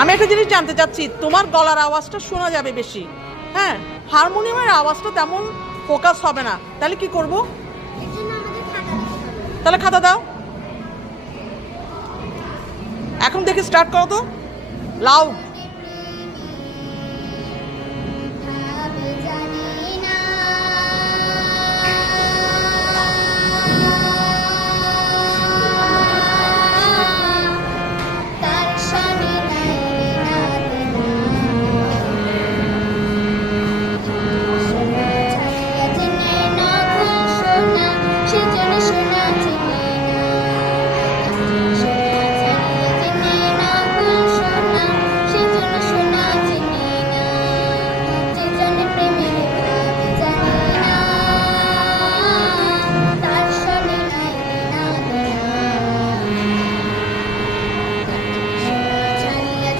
আমি একটা জিনিস জানতে চাচ্ছি, তোমার গলার আওয়াজটা শোনা যাবে বেশি, হ্যাঁ, হারমোনিয়ামের আওয়াজটা তেমন ফোকাস হবে না, তাহলে কি করব? তাহলে খাতা দাও, এখন দেখে স্টার্ট করো তো লাউড।